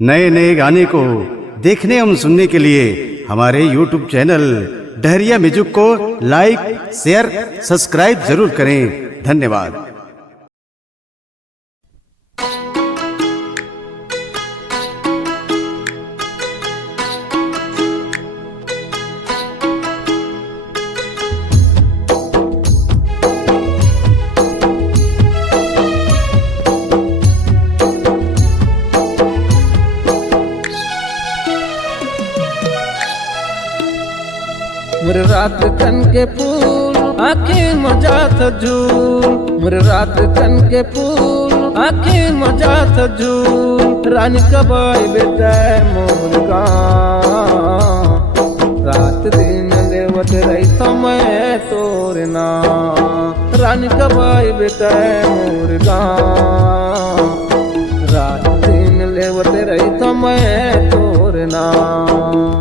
नए नए गाने को देखने एवं सुनने के लिए हमारे YouTube चैनल डहरिया म्यूजिक को लाइक, शेयर, सब्सक्राइब जरूर करें। धन्यवाद। मोर रात कन के फूल आँखें मजात झूल, मोर रात कन के फूल आँखें मजात झूल। रानी कब आई बेटा मोर गाँव, रात दिन लेवत रही समय तोर नाम। रानी कब आई बेटा मोर गाँव, रात दिन लेवत रही समय तोर नाम।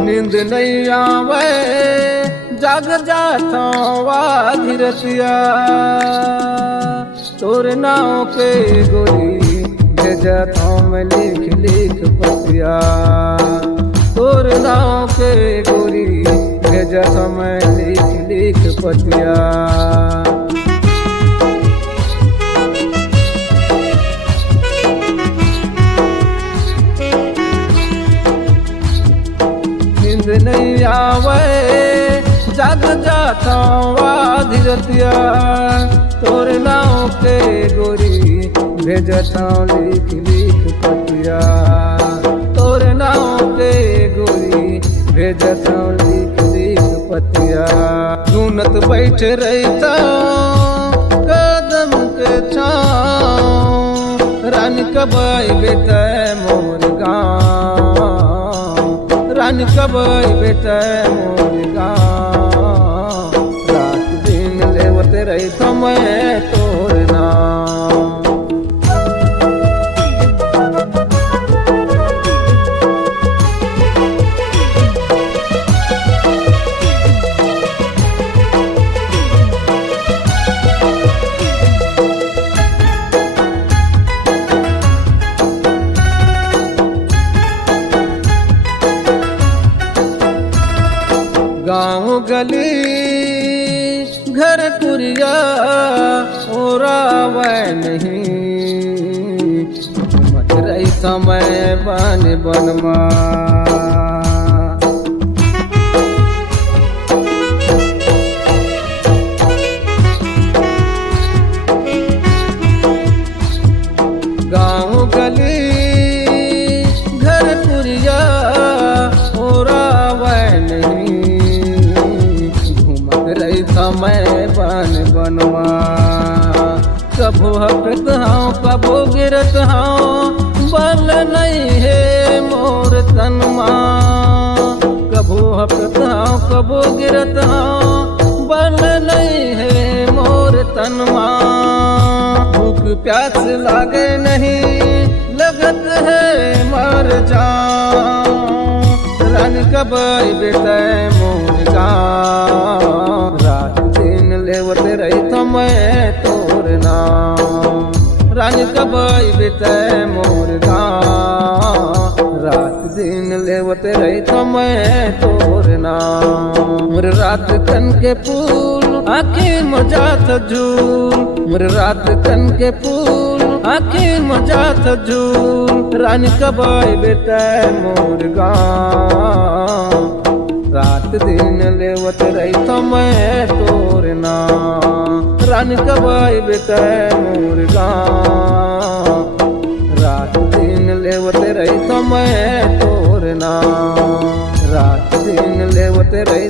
नींद नहीं आवे जाग जाता धीरतिया, तोर नाव के गोरी भेजता मैं लिख लिख पतिया। तोर नाव के गोरी भेजता मैं लिख लिख पतिया। नींद नहीं आवे जाग जाता धीरतिया, तोर नाव के गोरी भेजता लिख लिख पतिया। तोर नाव के गोरी भेजता लिख लिख पतिया। सुनत बैठ रहता कदम के छाँव, रानी कब आई बेटा मोर गाँव। रानी कब आई बेटा मोर गाँव, रात दिन लेवत रही समय तोर नाम। गाँव गली घर कुरिया ओरावै नहीं, मत रही समय बन बनमा। गाँव गली घर कुरिया ओरावै नहीं, समय बन बनवा। कबो हकत हाँ कबो गिरत हाँ, बल नहीं है मोर तनमा। कबो हकत हाँ कबो गिरत हाँ, बल नहीं है मोर तनमा। भूख प्यास लागे नहीं लगत है मर जाऊं, रानी कब आई बेटा मोर गाँव। रात दिन लेवत रही समय तोर नाम, रानी कब आई बेटा मोर गाँव। रात दिन लेवत रही समय तोर नाम। मोर रात कन के फूल आँखें मजात झूल, मोर रात कन के फूल आँखें मजात झूल। रानी कब आई बेटा मोर गाँव, रात दिन लेवत रही समय तोर नाम। रानी कब आई बेटा मोर गाँव, रात दिन लेवत रही समय तोर नाम। रात दिन लेवत रही